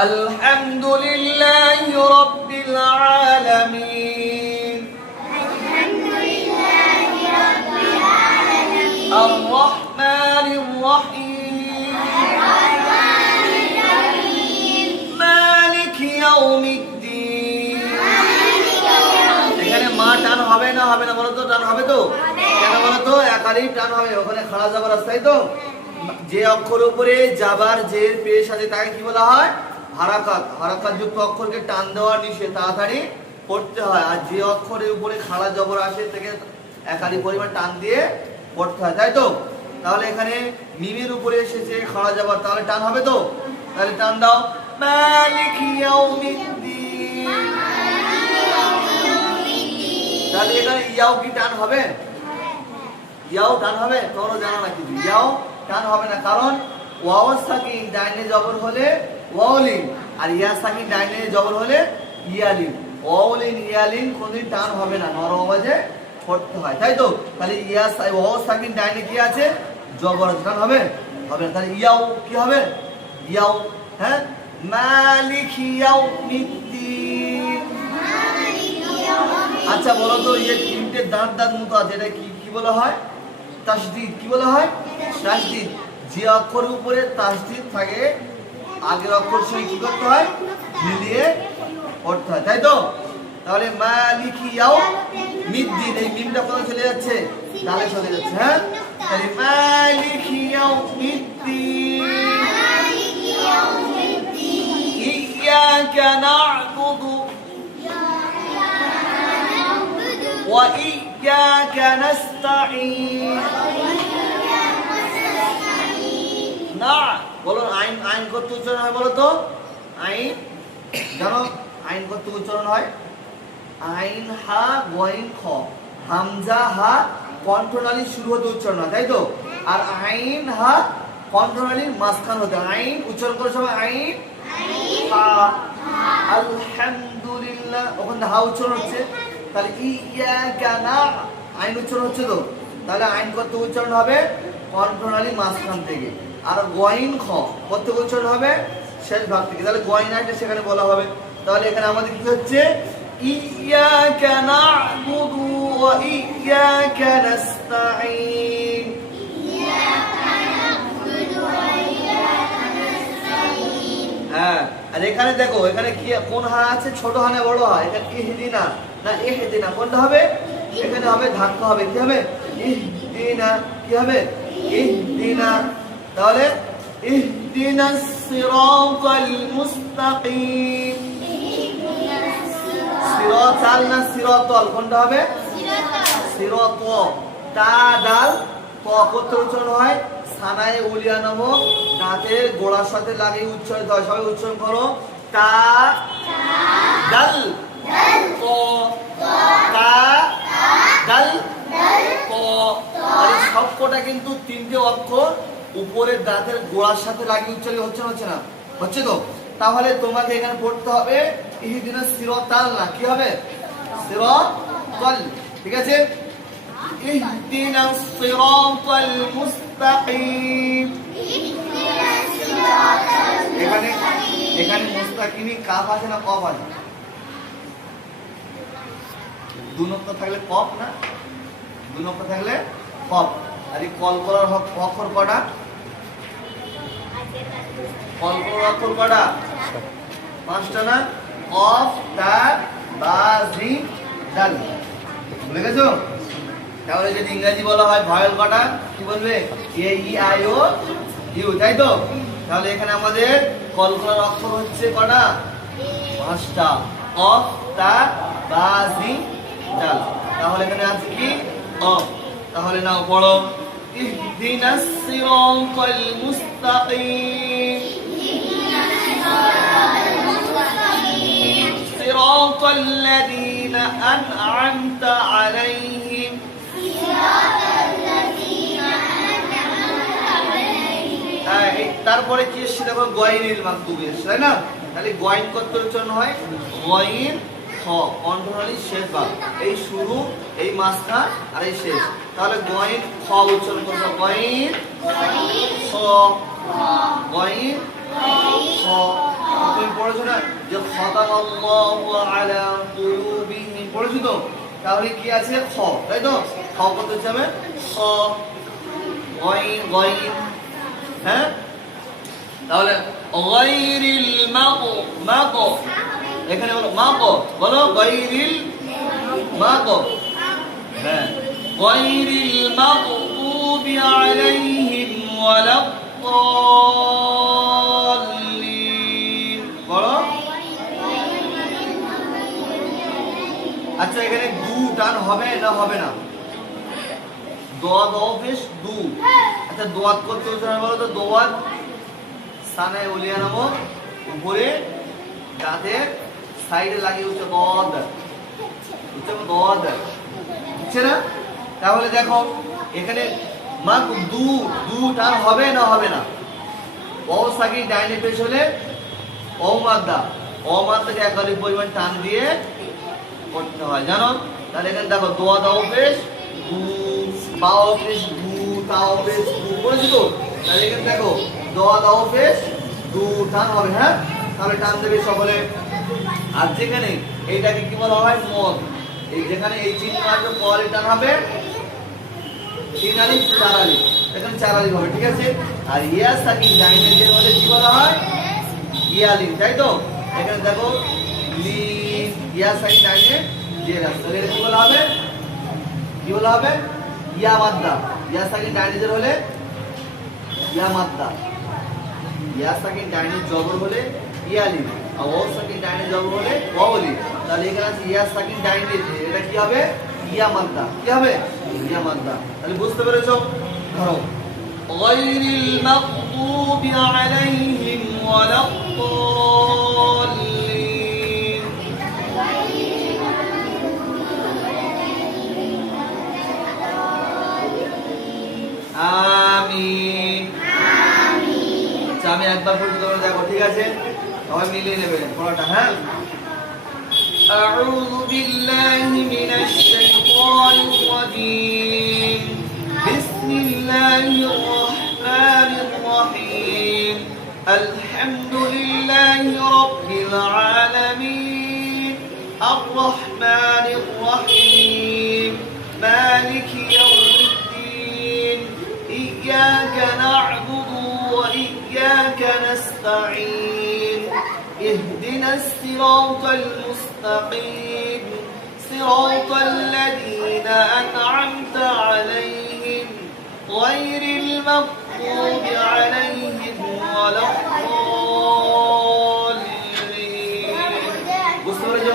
আলহামদুলিল্লাহি রাব্বিল আলামিন আর রহমানির রহিম মালিকি ইয়াউমিদ্দিন। এখানে মা টান হবে না বলো তো? টান হবে তো? কেন বলো তো? একারই টান হবে, ওখানে খাড়া যাবার রাস্তায় তো। যে অক্ষরের উপরে যাবার জের পেশ আছে তাকে কি বলা হয়? হারাকাত। হারাকাত যুক্ত অক্ষরকে টান দেওয়া নিষেধ, তাড়াতাড়ি পড়তে হয়। আর যে অক্ষরের উপরে খাড়া জবর আসে তাকে একারই পরিমাণ টান দিয়ে পড়তে হয়, তাই তো? তাহলে এখানে মিমের উপরে এসেছে খাড়া জবর, তাহলে টান হবে তো? তাহলে টান দাও, মালিকি ইয়াউমিদ্দিন। তাহলে এখানে ইয়াও কি টান হবে? ইয়াও টান হবে? তোমরা জানো না কিছু? ইয়াও টান হবে না, কারণ ওয়াও সাকিন ডাইনে জবর হলে ওয়াউলিন, আর ইয়া সাকিন ডাইনে জবর হলে ইয়ালিন। ওয়াউলিন ইয়ালিন কোনদিন টান হবে না, নরম আওয়াজে পড়তে হয়, তাই তো? তাহলে ইয়া ওয়াও সাকিন ডাইনে কি আছে? জবর আছে, টান হবে? হবে না। তাহলে ইয়াও কি হবে? ইয়াও, হ্যাঁ, মালিকি ইয়াউমিদ্দিন। আচ্ছা বলো তো, এই তিনটে দাঁত মতো আছে, এটা কি কি বলা হয়? তাসদিদ। কি বলা হয়? তাসদিদ। যে অক্ষরের উপরে তাসদিদ থাকে আগের অক্ষর সঙ্গে কি করতে হয়? মিলিয়ে পড়তে হয়, তাই তো? তাহলে মালিকি ইয়াউমিদ্দিন, এই মিমটা কোথায় চলে যাচ্ছে? ডালে চলে যাচ্ছে, হ্যাঁ। তাহলে মালিকি ইয়াউমিদ্দিন, ইয়্যাকা না'বুদু ওয়া ইয়্যাকা নাস্তাঈন। না বলো, আইন আইন কত উচ্চারণ হয় বলো তো? আইন জানো আইন কত উচ্চারণ হয়? আইন হা ওয়াইন খ, হামজা হা কণ্ঠনালী শুরু হতে উচ্চারণ হয়, তাই তো? আর আইন হা কণ্ঠনালীর মাঝখান হতে। আইন উচ্চারণ করার সময় আইন হা, আলহামদুলিল্লাহ ওখানে হা উচ্চারণ হচ্ছে। তাহলে ইয়্যাকা না আইন উচ্চারণ হচ্ছে তো, তাহলে আইন কত উচ্চারণ হবে? কণ্ঠনালীর মাঝখান থেকে। আর গোয়াইন খ কত উচ্চারণ হবে? শেষ ভাগ থেকে। তাহলে গোয়াইন আইটা সেখানে বলা হবে। তাহলে এখানে আমাদের কি হচ্ছে? ইয়্যাকা না'বুদু ওয়া ইয়্যাকা নাস্তাঈন। হ্যাঁ, আর এখানে দেখো, এখানে কি কোন হা আছে? ছোট হা না বড় হা? এখানে ইহদিনা না ইহদিনা, কোনটা হবে? এখানে হবে ধাক্কা হবে, কি হবে? ইহদিনা। কি হবে? ইহদিনা। তাহলে ইহদিনাস সিরাতাল মুস্তাকিম। সিরাতাল না সিরাতাল, কোনটা হবে? সিরাত। তা দাল ত কত উচ্চারণ হয়? সানায়ে উলিয়া নামক দাঁতের গোড়ার সাথে লাগিয়ে উচ্চারিত হয়। সবাই উচ্চারণ করো, তা দাল ত, তা দাল ত। এই সবকটা কিন্তু তিনটে অক্ষর উপরের দাঁতের গোড়ার সাথে লাগিয়ে উচ্চারিত হচ্ছে না? হচ্ছে না? হচ্ছে তো। তাহলে তোমাকে এখানে পড়তে হবে ইহদিনাস সিরাতাল না, কি হবে? সিরাতাল, ঠিক আছে? ইহদিনাস সিরাতাল মুস্তাকিম। এখানে এখানে মুস্তাকিমি কাফ আছে না কফ আছে? দু নক্তা থাকলে কফ না, দু নক্তা থাকলে কফ। আর এই কল করার অক্ষর কটা? কল করার অক্ষর কটা? পাঁচটা না? কফ, তা, বা, জি, দাল। ভুলে গেছো? তাহলে যদি ইংরেজি বলা হয় ভয়েল কটা, কি বলবে? এ ই আই ও ইউ, তাই তো? তাহলে এখানে আমাদের কল করার অক্ষর হচ্ছে কটা? পাঁচটা। কফ, তা, বা, জি, দাল। তাহলে এখানে আছে কি? কফ। তাহলে নাও পড়ো, ইহদিনাস সিরাতাল মুস্তাকিম, সিরাতাল্লাযীনা আন'আমতা আলাইহিম। তারপরে কি এসছে দেখো? গয়নিল মাকতুব এসছে, তাই না? তাহলে গয়ন কত উচ্চারণ হয়? গয়ন খ, কণ্ঠনালীর শেষ ভাগ। এই শুরু, এই মাঝখান আর এই শেষ। তাহলে গয়ন খ উচ্চারণ করবো। গয়ন খ, গয়ন খ। তুমি পড়েছো না যে খাতামাল্লাহু আলা কুলুবিহিম পড়েছো তো? তাহলে কি আছে খ, তাই তো? খ কত যাবে? খ গইন গইন, হ্যাঁ? তাহলে গায়রিল মাগ এখানে বলো মাগ, বলো গায়রিল মাগ, হ্যাঁ গায়রিল মাগদুবি আলাইহিম ওয়ালাদ-দাল্লিন, বলো। আচ্ছা এখানে দু টান হবে না হবে না? দোয়া দফেশ দু, আচ্ছা দোয়াত করতে হচ্ছে বলো তো? দোয়াত সানায়ে উলিয়া নামক উপরে দাঁতের সাইডে লাগিয়ে হচ্ছে দদ, হচ্ছে দদ, বুঝছে না? তাহলে দেখো এখানে মা দু দু টান হবে না হবে না? ও সাকিন ডাইনে পেশ হলে ও মাদ্দা, ও মাদ্দাকে একাধিক পরিমাণ টান দিয়ে করতে হয়, জানো? তাহলে এখানে দেখো দোয়া দাও পেশ দু, বাও পেশ দু, তাও পেশ দু, বলেছি তো? তাহলে এখানে দেখো দোয়া দাও পেশ দু টান হবে, হ্যাঁ? তাহলে টান দেবে সকলে। আর যেখানে এইটাকে কি বলা হয়? মদ। এই যেখানে এই চিহ্ন আসবে পরে টান হবে 3 আলিফ 4 আলিফ, এখানে 4 আলিফ হবে, ঠিক আছে? আর ইয়া সাকিন ডাইনে যে বলে কি বলা হয়? ইয়া আলিফ, তাই তো? এখানে দেখো লিফ, ইয়া সাকিন ডাইনে যে রাস্তা, তাহলে কি বলা হবে? কি বলা হবে? ইয়া মাদ্দা। ইয়া সাকিন ডাইনে যে হলে ইয়া মাদ্দা, ইয়া সাকিন ডাইনে জবর হলে ইয়া আলিফ, আর ওয়াও সাকিন ডাইনে জবর হলে ওয়াও আলিফ। তাহলে এখানে আছে ইয়া সাকিন ডাইনে, এটা কি হবে? ইয়া মাদ্দা। কি হবে? ইয়া মাদ্দা। তাহলে বুঝতে পেরেছো? ধরো গায়রিল মাগদুবি আলাইহিম ওয়ালাদ-দাল্লিন, আমিন। আচ্ছা আমি একবার পড়ছি, তোমরা দেখো, ঠিক আছে? সবাই মিলিয়ে নেবেন পড়াটা, হ্যাঁ? أعوذ بالله من الشيطان الرجيم بسم الله الرحمن الرحيم الحمد لله رب العالمين الرحمن الرحيم مالك يوم الدين إياك نعبد وإياك نستعين اهدنا الصراط المستقيم صراط الذين أنعمت عليهم غير المغضوب عليهم ولا الضالين। বুঝতে পেরেছো?